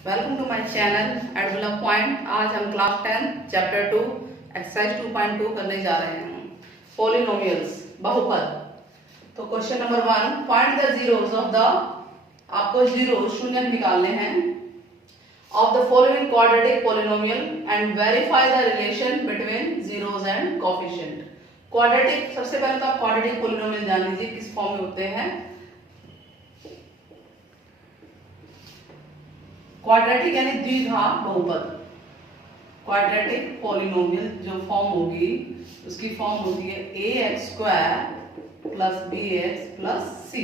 Welcome to my channel at bullock point. आज हम class 10 chapter 2 exercise 2.2 करने जा रहे हैं। पॉलिनोमियल्स, बहुपद। तो question number 1, find the zeros of the, आपको जीरो शून्य निकालने हैं, of the following quadratic polynomial and verify the relation between zeros and coefficient. Quadratic, सबसे पहले तो आप क्वाड्रेटिक पॉलिनोमियल जान लीजिए किस फॉर्म में होते हैं। क्वाड्रेटिक यानी द्विघात बहुपद। क्वाड्रेटिक पॉलिनोमियल जो फॉर्म होगी उसकी फॉर्म होती है ax² plus bx plus c,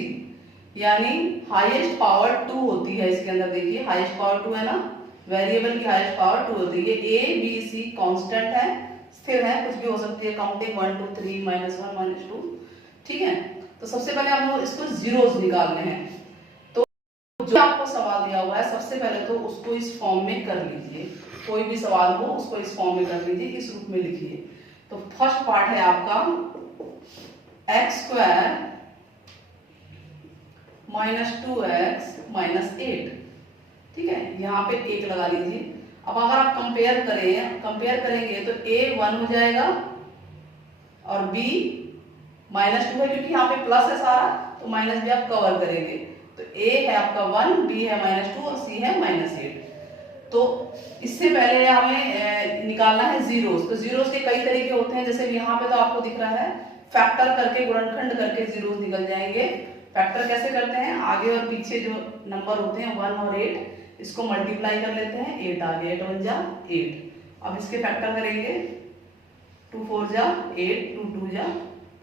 यानी हाईएस्ट पावर 2 होती है इसके अंदर। देखिए हाईएस्ट पावर 2 है ना, वेरिएबल की हाईएस्ट पावर 2 होती है। a b c कांस्टेंट है, स्थिर है, कुछ भी हो सकती है, काउंटिंग 1 2 3 -1 -2। ठीक है, तो सबसे पहले हम इसको जीरोस निकालने हैं। जो आपको सवाल दिया हुआ है सबसे पहले तो उसको इस फॉर्म में कर लीजिए। कोई भी सवाल हो उसको इस फॉर्म में कर लीजिए, इस रूप में लिखिए। तो फर्स्ट पार्ट है आपका x² - 2x - 8। ठीक है, यहाँ पे 1 लगा लीजिए। अब अगर आप कंपेयर करेंगे तो a 1 हो जाएगा और b -2 है, क्योंकि यहाँ पे प्लस है सारा, तो माइनस भी आप कवर करेंगे। तो a है आपका 1, b है -2 और c है -8। तो इससे पहले हमें निकालना है जीरोस। तो जीरोस के कई तरीके होते हैं, जैसे यहाँ पे तो आपको दिख रहा है फैक्टर करके, गुणनखंड करके जीरोस निकल जाएंगे। फैक्टर कैसे करते हैं, आगे और पीछे जो नंबर होते हैं 1 और 8, इसको मल्टीप्लाई कर लेते हैं, 8 आ गया, 8 1 जा 8। अब इसके फैक्टर करेंगे, 2 4 जा 8, 2 2 जा,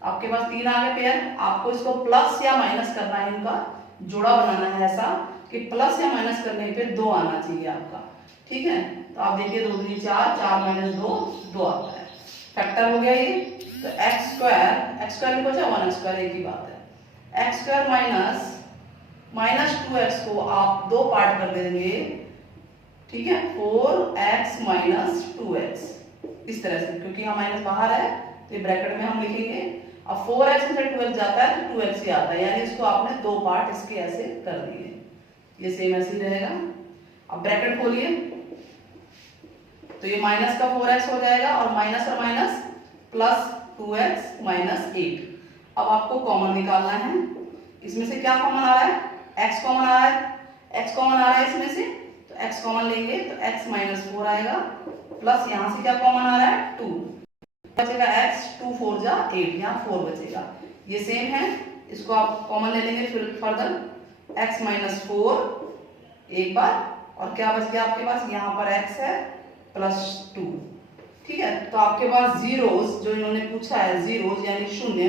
आपके पास 3 आ गए पेयर। आपको इसको प्लस या माइनस करना है, इनका जोड़ा बनाना है ऐसा कि प्लस या माइनस करने पे 2 आना चाहिए आपका। ठीक है, तो आप देखिए 2 दूनी 4, 4 - 2 2 आता है। फैक्टर हो गया ये। तो x² में बचा 1² एक ही बात है। x² -2x को आप 2 पार्ट कर देंगे। ठीक है, 4x - 2x, इस तरह से, क्योंकि यहाँ माइनस बाहर है तो ये ब्रैकेट में हम लिखेंगे। अब 4x में से 2x जाता है तो 2x ही आता है, यानी इसको आपने 2 पार्ट इसके ऐसे कर दिए। ये सेम ऐसे ही रहेगा। अब ब्रैकेट खोलिए तो ये माइनस का 4x हो जाएगा और माइनस प्लस 2x - 8। अब आपको कॉमन निकालना है। इसमें से क्या कॉमन आ रहा है, x कॉमन आ रहा है, x कॉमन आ रहा है इसमें से, तो x कॉमन लेंगे तो x - 4 आएगा, प्लस यहाँ से क्या कॉमन आ रहा है 2 बचेगा, x 2 4 जा 8, यहाँ 4 बचेगा। ये सेम है, इसको आप कॉमन ले लेंगे फिर फर्दर, x - 4 एक बार, और क्या बच गया आपके पास, यहाँ पर x है प्लस 2। ठीक है, तो आपके पास जीरोस जो इन्होंने पूछा है, जीरोस यानी शून्य,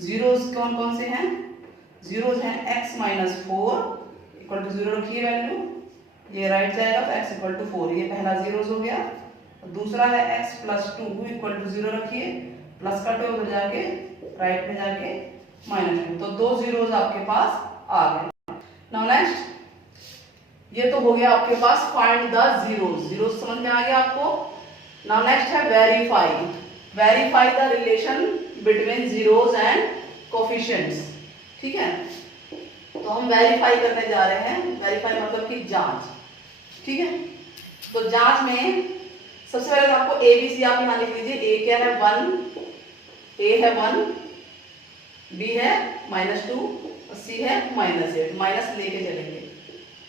जीरोस कौन कौन से हैं, जीरोस हैं x - 4 = 0 रखिए वैल्यू, ये राइट जाएगा तो x = 4, ये पहला जीरोस हो गया। दूसरा है x + 2 = 0 रखिए, प्लस का 2 उधर जाके राइट में जाके -2, तो 2 जीरोस आपके पास आ गए। नाउ नेक्स्ट, ये तो हो गया आपके पास फाइंड द जीरोस। जीरोस समझ में आ गया आपको। नाउ नेक्स्ट है verify the relation between zeros and coefficients. ठीक है, तो हम वेरीफाई करने जा रहे हैं। वेरीफाई मतलब कि जांच। ठीक है, तो जांच में सबसे पहले आपको a b c आप यहां लिख लीजिए। a क्या है 1, a है 1, b है -2 और c है -8, माइनस लेके चलेंगे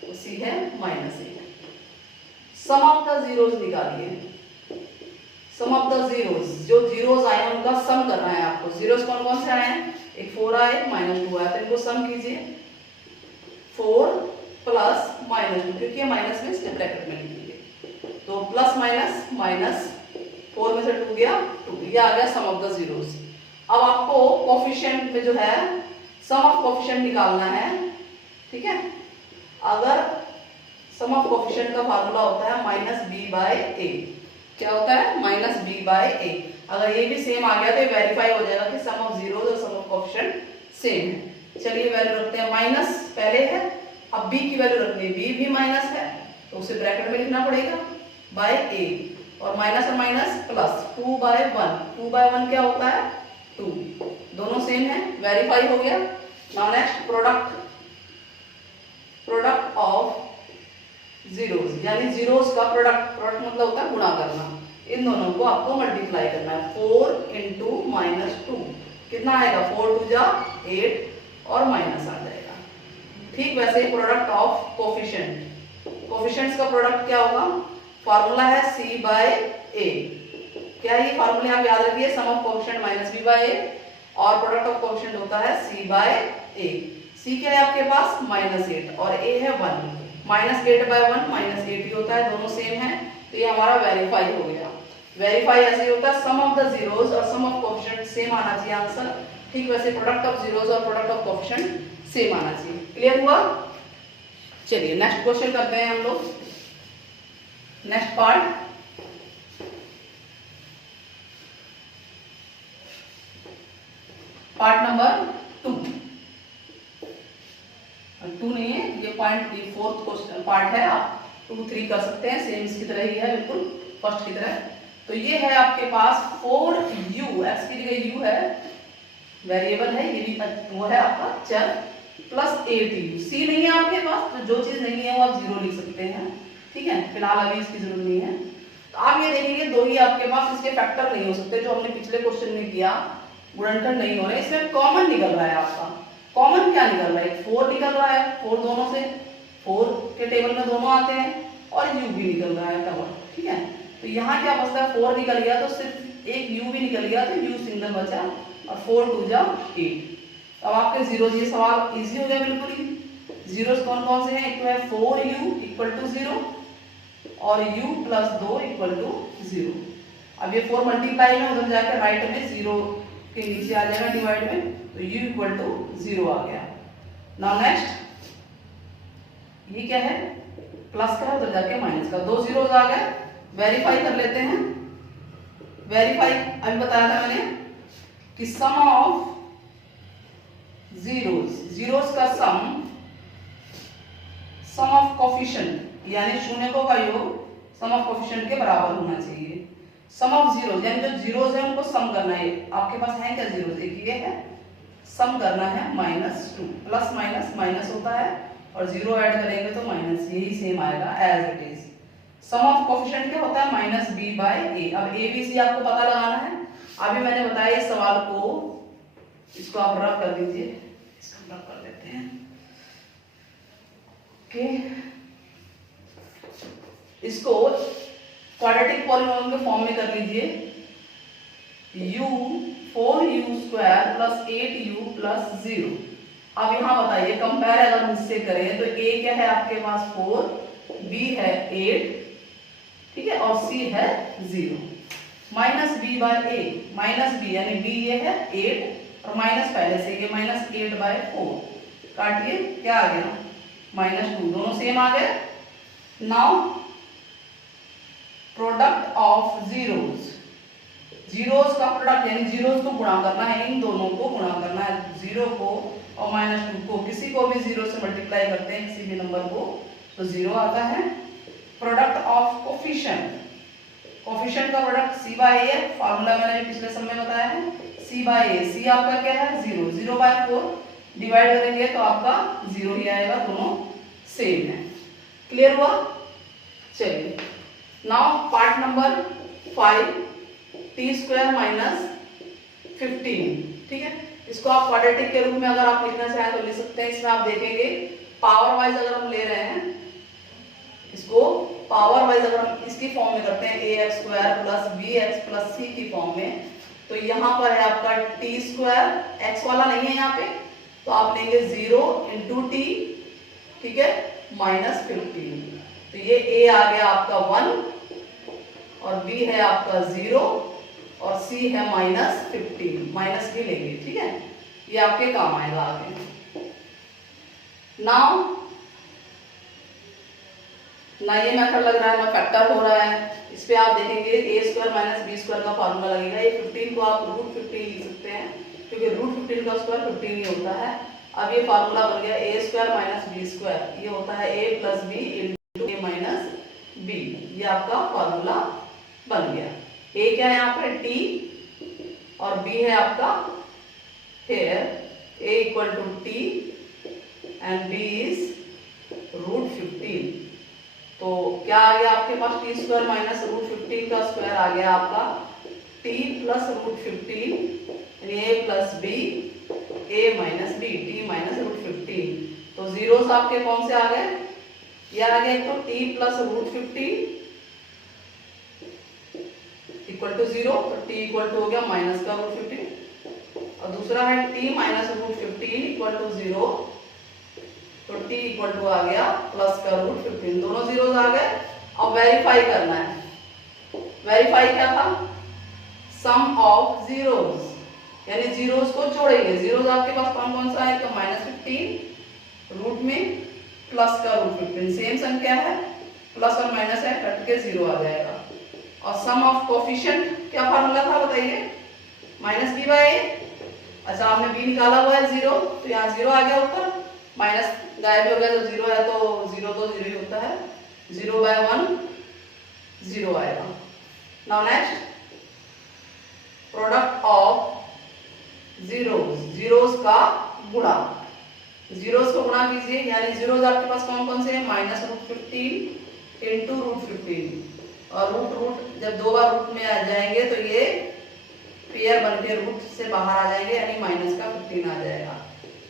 तो c है -8। सम ऑफ द जीरोस निकालिए। सम ऑफ द जीरोस, जो जीरोस आए हैं उनका सम करना है आपको। जीरोस कौन कौन से आए हैं, एक 4 आए, एक -2 आया, तो इनको सम कीजिए। 4 प्लस -2, क्योंकि ये माइनस में इसलिए ब्रैकेट में लिखिए, तो प्लस माइनस 4 में से 2 गया 2, ये आ गया सम ऑफ द जीरोस। अब आपको कोएफिशिएंट में जो है सम ऑफ कोएफिशिएंट निकालना है। ठीक है, अगर सम ऑफ कोएफिशिएंट का फार्मूला होता है -b/a। क्या होता है, -b/a। अगर ये भी सेम आ गया तो ये वेरीफाई हो जाएगा कि सम ऑफ जीरोस और सम ऑफ कोएफिशिएंट सेम है। चलिए वैल्यू रखते हैं, माइनस पहले है, अब b की वैल्यू रखनी है, b भी माइनस है तो उसे ब्रैकेट में लिखना पड़ेगा बाय a, और माइनस और माइनस प्लस 2/1। 2/1 क्या होता है 2, दोनों सेम है, वेरीफाई हो गया। Now next, product of zeros, यानी जीरोस का प्रोडक्ट, प्रोडक्ट मतलब होता है गुणा करना, इन दोनों को आपको मल्टीप्लाई करना है। 4 इंटू -2 कितना आएगा, 4 2 जा 8 और माइनस आ जाएगा। ठीक वैसे ही प्रोडक्ट ऑफ कोफिशिएंट, कोफिशिएंट्स का प्रोडक्ट क्या होगा, फार्मूला है c बाय a। क्या ये फार्मूले आप याद रखिए, sum of coefficient minus b by a और प्रोडक्ट ऑफ कोफिशिएंट होता है c बाय a। c क्या है आपके पास -8 और a है 1, -8 बाय 1 -8 ही होता है, दोनों सेम है, तो ये हमारा वेरीफाई हो गया। वेरीफाई ऐसे होता है, सम ऑफ द जीरोस और सम ऑफ कोफिशिएंट सेम आना चाहिए आंसर। ठीक वैसे प्रोडक्ट ऑफ जीरोस और प्रोडक्ट ऑफ कोफिशिएंट सेम आना चाहिए। क्लियर हुआ? चलिए नेक्स्ट क्वेश्चन करते हैं हम लोग, नेक्स्ट पार्ट। पार्ट नंबर 2 नहीं है ये, पॉइंट ये 4th क्वेश्चन पार्ट है, आप 2 3 कर सकते हैं, सेम इसकी तरह ही है, बिल्कुल फर्स्ट की तरह। तो ये है आपके पास 4u, x की जगह u है, वेरिएबल है, ये भी वो है आपका चर, प्लस 8u। c नहीं है आपके पास, तो जो चीज नहीं है वो आप 0 लिख सकते हैं। ठीक है, फिलहाल अभी इसकी जरूरत नहीं है। तो आप ये देखेंगे दो ही आपके पास, इसके फैक्टर नहीं हो सकते, जो हमने पिछले क्वेश्चन में किया, गुणनखंड नहीं हो रहे, इसमें कॉमन निकल रहा है आपका। कॉमन क्या निकल रहा है, 4 निकल रहा है, 4 दोनों से, 4 के टेबल में दोनों आते हैं, और u भी निकल रहा है कवर। ठीक है, तो यहाँ क्या बचता है, 4 निकल गया तो सिर्फ एक u भी निकल गया, तो u सिंगल बचा, और 4 2 जा 8। अब आपके जीरो, ये सवाल इजी हो गया बिल्कुल ही। जीरोस कौन कौन से हैं, एक तो है 4u इक्वल टू 0 और u प्लस 2 इक्वल टू 0। अब ये 4 मल्टीप्लाई में उधर जाकर राइट में 0 के नीचे आ जाएगा डिवाइड में, तो u इक्वल टू 0 आ गया। नाउ नेक्स्ट, ये क्या है, प्लस का उधर जाके माइनस का, 2 जीरोस आ गए। वेरीफाई कर लेते हैं। वेरीफाई अभी बताया था मैंने कि सम ऑफ जीरोस, जीरोस का सम ऑफ कोफिशिएंट यानी शून्यकों का योग सम ऑफ कोफिशिएंट के बराबर होना चाहिए। सम ऑफ जीरोस यानी जो जीरोस है उनको सम करना है। आपके पास है क्या जीरोस, एक ये है, सम करना है -2, प्लस माइनस माइनस होता है और 0 ऐड करेंगे तो माइनस, यही सेम आएगा as it is. Sum of coefficient क्या होता है, -b बाय a। अब a b c आपको पता लगाना है। अभी मैंने बताया इस सवाल को, इसको आप रफ कर दीजिए, इसको रफ कर देते हैं। ओके, इसको क्वाड्रेटिक पॉलिनोमियल के फॉर्म में कर लीजिए। u 4u square plus 8u plus 0। अब यहाँ बताइए कंपेयर अगर हम इससे करें तो a क्या है आपके पास 4, b है 8, ठीक है, और c है 0। -b बाय a, -b यानी b ये है 8 और माइनस पहले से ये -8 बाय 4, काटिए क्या आ गया -2, दोनों सेम आ गए। Now product of zeros, zeros का प्रोडक्ट यानी जीरोस को गुणा करना है, इन दोनों को गुणा करना है, 0 को और -2 को, किसी को भी 0 से मल्टीप्लाई करते हैं किसी भी नंबर को तो 0 आता है। प्रोडक्ट ऑफ कोफिशिएंट, कोफिशिएंट का प्रोडक्ट c बाय a है, फार्मूला मैंने पिछले समय बताया है, c बाय a। c आपका क्या है 0, 0 बाय 4 डिवाइड करेंगे तो आपका 0 ही आएगा, दोनों सेम है। क्लियर हुआ? चलिए now part number 5, t square minus 15। ठीक है, इसको आप क्वाड्रेटिक के रूप में अगर आप लिखना चाहें तो लिख सकते हैं। इसमें आप देखेंगे पावर वाइज अगर हम ले रहे हैं, इसको पावर वाइज अगर हम इसकी फॉर्म में करते हैं ax square plus bx plus c की फॉर्म में, तो यहाँ पर है आपका t स्क्वायर, x वाला नहीं है यहाँ पे, तो आप लेंगे 0 इंटू t, ठीक है, -15। तो ये a आ गया आपका 1 और b है आपका 0 और c है -15, माइनस भी लेंगे। ठीक है, ये आपके काम आएगा आगे। नाउ ना ये मेथड लग रहा है ना फैक्टर हो रहा है, इस पे आप देखेंगे a square minus b square का फार्मूला लगेगा। ये 15 को आप √15 लिख सकते हैं क्योंकि √15 का स्क्वायर 15 ही होता है। अब ये फार्मूला बन गया a square minus b square, ये होता है a plus b into a minus b, ये आपका फार्मूला बन गया। a क्या है यहाँ पे t और b है आपका here a equal to t and b is √15। तो आपके पास टी स्क्वायर माइनस रूट 15 का स्क्वायर आ गया आपका T plus root 15 A plus B A minus B T minus root 15। तो जीरोस आपके कौन से आ गए, ये आ गया एक तो t plus root 15 equal to 0, तो टी इक्वल टू हो गया माइनस का रूट 15, और दूसरा है t minus root 15 equal to 0, तो t इक्वल टू आ गया प्लस का रूट 15। दोनों जीरोस आ गए। अब वेरीफाई करना है, वेरीफाई क्या था, सम ऑफ जीरोस, यानी जीरोस को जोड़ेंगे। जीरोस आपके पास कौन कौन सा है, तो माइनस 15 रूट में प्लस का रूट 15, सेम संख्या है, प्लस और माइनस है, कट के 0 आ जाएगा। और सम ऑफ कोफिशिएंट क्या फार्मूला था बताइए, माइनस बी बाई ए। अच्छा आपने बी निकाला हुआ है 0, तो यहाँ 0 आ गया ऊपर, माइनस गायब हो गया तो 0 है, तो 0 तो 0 ही होता है, 0 बाय 1 0 आएगा। Now next product of zeros, zeros का गुणा, जीरोस को गुणा कीजिए, यानी जीरोस आपके पास कौन कौन से हैं, माइनस रूट 15 इंटू रूट 15, और रूट जब दो बार रूट में आ जाएंगे तो ये पेयर बन के रूट से बाहर आ जाएंगे, यानी माइनस का 15 आ जाएगा।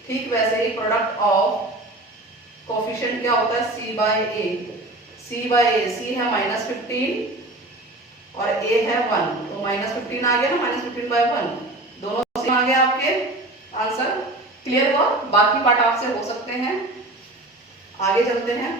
ठीक वैसे ही प्रोडक्ट ऑफ कोफिशिएंट क्या होता है, सी बाय ए, सी बाय ए, सी है माइनस 15 और ए है 1, तो माइनस 15 आ गया ना, माइनस 15 बाय 1, दोनों सेम आ गया आपके आंसर। क्लियर हुआ, बाकी पार्ट आपसे हो सकते हैं, आगे चलते हैं।